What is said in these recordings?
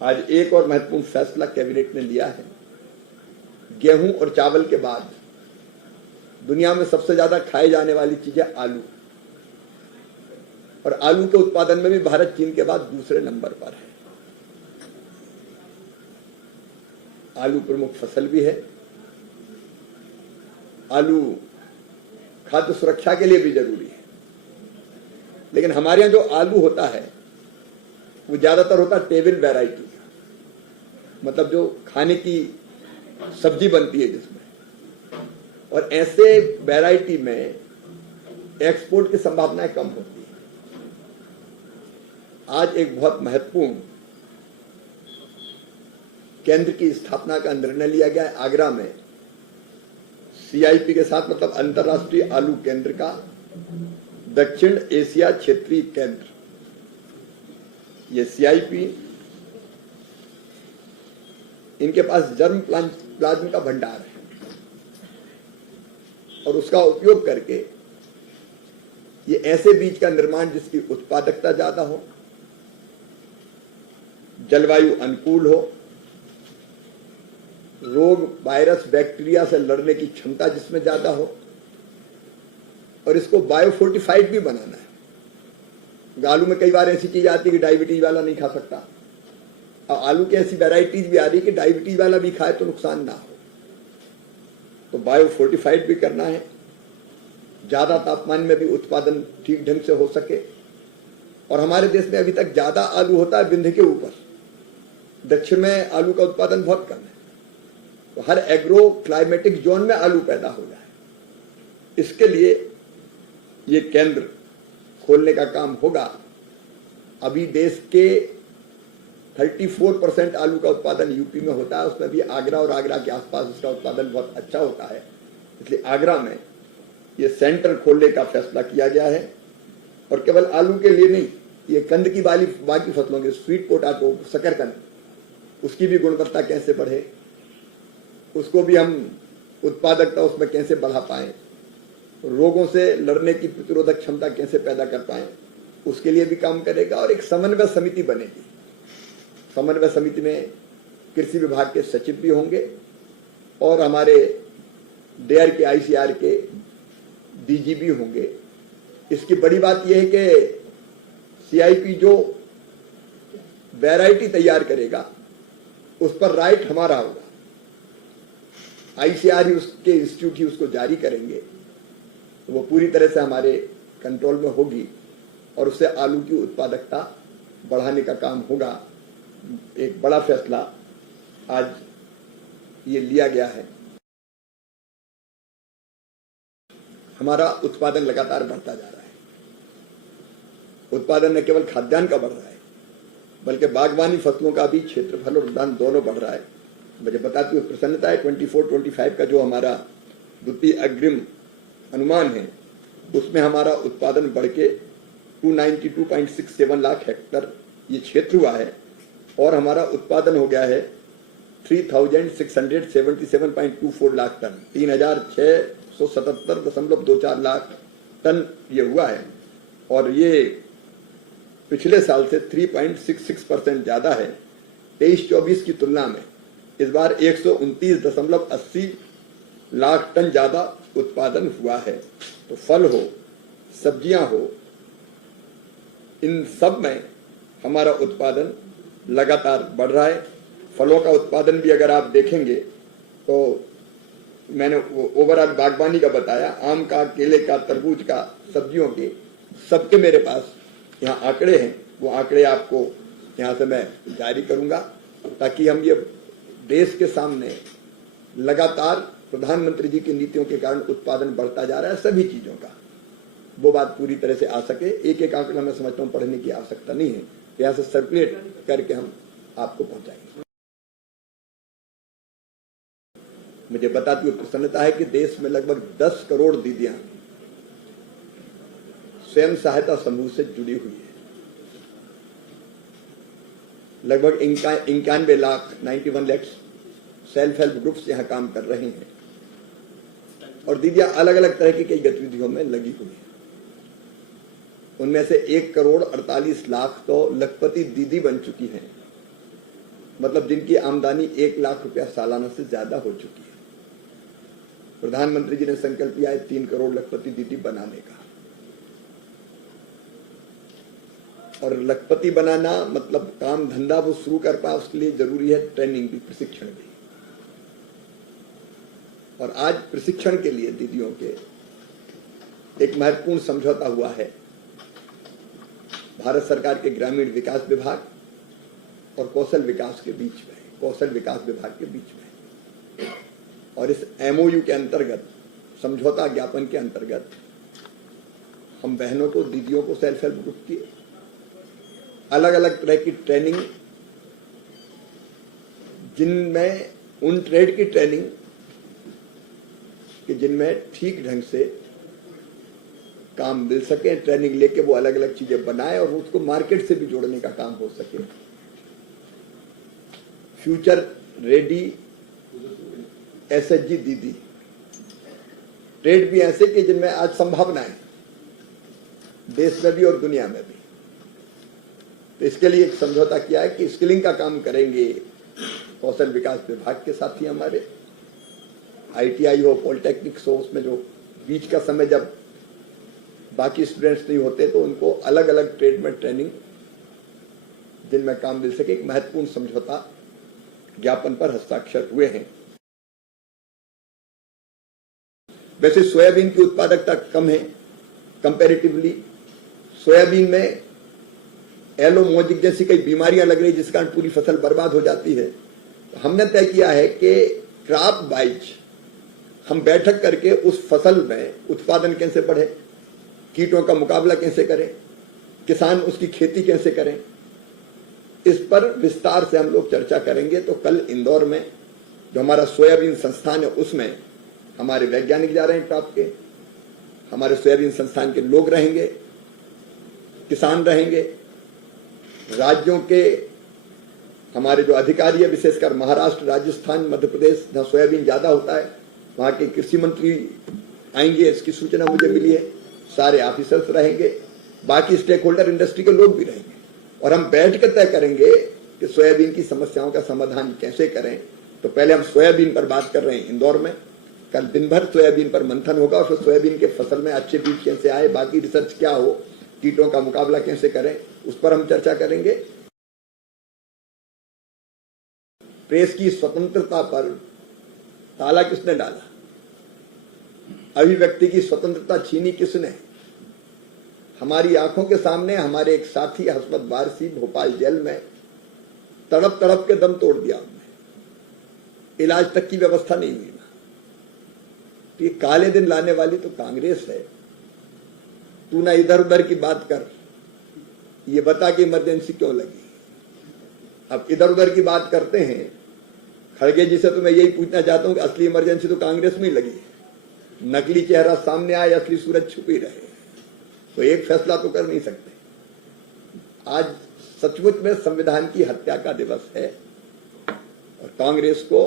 आज एक और महत्वपूर्ण फैसला कैबिनेट ने लिया है। गेहूं और चावल के बाद दुनिया में सबसे ज्यादा खाई जाने वाली चीज है आलू, और आलू के उत्पादन में भी भारत चीन के बाद दूसरे नंबर पर है। आलू प्रमुख फसल भी है। आलू खाद्य सुरक्षा के लिए भी जरूरी है, लेकिन हमारे यहां जो आलू होता है वो ज्यादातर होता है टेबल वैरायटी का, मतलब जो खाने की सब्जी बनती है जिसमें, और ऐसे वैरायटी में एक्सपोर्ट की संभावनाएं कम होती है। आज एक बहुत महत्वपूर्ण केंद्र की स्थापना का निर्णय लिया गया है आगरा में, CIP के साथ, मतलब अंतर्राष्ट्रीय आलू केंद्र का दक्षिण एशिया क्षेत्रीय केंद्र। ये CIP, इनके पास जर्म प्लाज्म का भंडार है और उसका उपयोग करके ये ऐसे बीज का निर्माण जिसकी उत्पादकता ज्यादा हो, जलवायु अनुकूल हो, रोग वायरस बैक्टीरिया से लड़ने की क्षमता जिसमें ज्यादा हो, और इसको बायोफोर्टिफाइड भी बनाना है। आलू में कई बार ऐसी चीज आती है कि डायबिटीज वाला नहीं खा सकता, और आलू की ऐसी वैरायटीज भी आ रही है कि डायबिटीज वाला भी खाए तो नुकसान ना हो, तो बायोफोर्टिफाइड भी करना है। ज्यादा तापमान में भी उत्पादन ठीक ढंग से हो सके। और हमारे देश में अभी तक ज्यादा आलू होता है विंध्य के ऊपर, दक्षिण में आलू का उत्पादन बहुत कम है। तो हर एग्रो क्लाइमेटिक जोन में आलू पैदा हो जाए, इसके लिए ये केंद्र खोलने का काम होगा। अभी देश के 34% आलू का उत्पादन यूपी में होता है, उसमें भी आगरा और आगरा के आसपास उसका उत्पादन बहुत अच्छा होता है। इसलिए आगरा में ये सेंटर खोलने का फैसला किया गया है। और केवल आलू के लिए नहीं, ये कंद की बाकी फसलों के, स्वीट पोटैटो, शकरकंद, उसकी भी गुणवत्ता कैसे बढ़े, उसको भी हम उत्पादकता उसमें कैसे बढ़ा पाए, रोगों से लड़ने की प्रतिरोधक क्षमता कैसे पैदा कर पाए, उसके लिए भी काम करेगा। और एक समन्वय समिति बनेगी। समन्वय समिति में कृषि विभाग के सचिव भी होंगे और हमारे डेयर के ICR के DG भी होंगे। इसकी बड़ी बात यह है कि CIP जो वैरायटी तैयार करेगा उस पर राइट हमारा होगा। ICR ही उसके इंस्टीट्यूट ही उसको जारी करेंगे, तो वो पूरी तरह से हमारे कंट्रोल में होगी और उससे आलू की उत्पादकता बढ़ाने का काम होगा। एक बड़ा फैसला आज ये लिया गया है। हमारा उत्पादन लगातार बढ़ता जा रहा है। उत्पादन न केवल खाद्यान्न का बढ़ रहा है, बल्कि बागवानी फसलों का भी क्षेत्रफल और उद्यान दोनों बढ़ रहा है। मुझे बताती हुई प्रसन्नता है, 24-25 का जो हमारा द्वितीय अग्रिम अनुमान है, उसमें हमारा उत्पादन बढ़ के 292.67 लाख हेक्टर ये क्षेत्र हुआ है, और हमारा उत्पादन हो गया है 3677.24 लाख टन, 3677.24 लाख टन ये हुआ है। और ये पिछले साल से 3.66% ज्यादा है। 23-24 की तुलना में इस बार 129.80 लाख टन ज्यादा उत्पादन हुआ है। तो फल हो, सब्जियां हो, इन सब में हमारा उत्पादन लगातार बढ़ रहा है। फलों का उत्पादन भी अगर आप देखेंगे तो मैंने ओवरऑल बागवानी का बताया, आम का, केले का, तरबूज का, सब्जियों के, सबके मेरे पास यहाँ आंकड़े हैं। वो आंकड़े आपको यहाँ से मैं जारी करूंगा, ताकि हम ये देश के सामने लगातार प्रधानमंत्री जी की नीतियों के कारण उत्पादन बढ़ता जा रहा है सभी चीजों का, वो बात पूरी तरह से आ सके। एक एक आंकड़ा मैं समझता हूँ पढ़ने की आवश्यकता नहीं है, यहाँ से सर्कुलेट करके हम आपको पहुंचाएंगे। मुझे बताती हुई प्रसन्नता है कि देश में लगभग 10 करोड़ दीदियां स्वयं सहायता समूह से जुड़ी हुई है। लगभग 91 lakh 91 lakh self help groups यहाँ काम कर रहे हैं, और दीदियां अलग अलग तरह की कई गतिविधियों में लगी हुई है। उनमें से 1 करोड़ 48 लाख तो लखपति दीदी बन चुकी हैं, मतलब जिनकी आमदनी 1 लाख रुपया सालाना से ज्यादा हो चुकी है। प्रधानमंत्री जी ने संकल्प लिया है 3 करोड़ लखपति दीदी बनाने का। और लखपति बनाना मतलब काम धंधा वो शुरू कर पाए, उसके लिए जरूरी है ट्रेनिंग भी, प्रशिक्षण भी। और आज प्रशिक्षण के लिए दीदियों के एक महत्वपूर्ण समझौता हुआ है भारत सरकार के ग्रामीण विकास विभाग और कौशल विकास के बीच में, कौशल विकास विभाग के बीच में। और इस एमओयू के अंतर्गत, समझौता ज्ञापन के अंतर्गत, हम बहनों को, दीदियों को सेल्फ हेल्प ग्रुप की अलग अलग तरह की ट्रेनिंग, जिनमें उन ट्रेड की ट्रेनिंग कि जिनमें ठीक ढंग से काम मिल सके, ट्रेनिंग लेके वो अलग अलग चीजें बनाए और उसको मार्केट से भी जोड़ने का काम हो सके। फ्यूचर रेडी एसएचजी दीदी, ट्रेड भी ऐसे कि जिनमें आज संभावनाएं देश में भी और दुनिया में भी। तो इसके लिए एक समझौता किया है कि स्किलिंग का काम करेंगे कौशल विकास विभाग के साथी हमारे, आईटीआई हो, पॉलिटेक्निक्स हो, उसमें जो बीच का समय जब बाकी स्टूडेंट्स नहीं होते तो उनको अलग अलग ट्रेड में ट्रेनिंग जिनमें काम मिल सके। एक महत्वपूर्ण समझौता ज्ञापन पर हस्ताक्षर हुए हैं। वैसे सोयाबीन की उत्पादकता कम है कंपैरेटिवली। सोयाबीन में एलो मोजिक जैसी कई बीमारियां लग रही जिस कारण पूरी फसल बर्बाद हो जाती है। तो हमने तय किया है कि क्रॉप वाइज हम बैठक करके उस फसल में उत्पादन कैसे बढ़े, कीटों का मुकाबला कैसे करें, किसान उसकी खेती कैसे करें, इस पर विस्तार से हम लोग चर्चा करेंगे। तो कल इंदौर में जो हमारा सोयाबीन संस्थान है उसमें हमारे वैज्ञानिक जा रहे हैं टॉप के, हमारे सोयाबीन संस्थान के लोग रहेंगे, किसान रहेंगे, राज्यों के हमारे जो अधिकारी है, विशेषकर महाराष्ट्र, राजस्थान, मध्य प्रदेश जहां सोयाबीन ज्यादा होता है, वहां के कृषि मंत्री आएंगे, इसकी सूचना मुझे मिली है। सारे ऑफिसर्स रहेंगे, बाकी स्टेक होल्डर इंडस्ट्री के लोग भी रहेंगे और हम बैठ कर तय करेंगे कि सोयाबीन की समस्याओं का समाधान कैसे करें। तो पहले हम सोयाबीन पर बात कर रहे हैं इंदौर में, कल दिन भर सोयाबीन पर मंथन होगा और फिर सोयाबीन के फसल में अच्छे बीज कैसे आए, बाकी रिसर्च क्या हो, कीटों का मुकाबला कैसे करें, उस पर हम चर्चा करेंगे। प्रेस की स्वतंत्रता पर ताला किसने डाला, अभिव्यक्ति की स्वतंत्रता छीनी किसने? हमारी आंखों के सामने हमारे एक साथी हसमत वारसी भोपाल जेल में तड़प तड़प के दम तोड़ दिया, उन्हें इलाज तक की व्यवस्था नहीं हुई। तो ये काले दिन लाने वाली तो कांग्रेस है। तू ना इधर उधर की बात कर, ये बता कि इमरजेंसी क्यों लगी। अब इधर उधर की बात करते हैं। खड़गे जी से तो मैं यही पूछना चाहता हूं कि असली इमरजेंसी तो कांग्रेस में ही लगी है। नकली चेहरा सामने आए, असली सूरज छुपी रहे, तो एक फैसला तो कर नहीं सकते। आज सचमुच में संविधान की हत्या का दिवस है और कांग्रेस को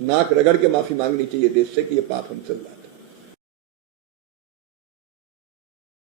नाक रगड़ के माफी मांगनी चाहिए देश से कि ये पाप हमसे हुआ।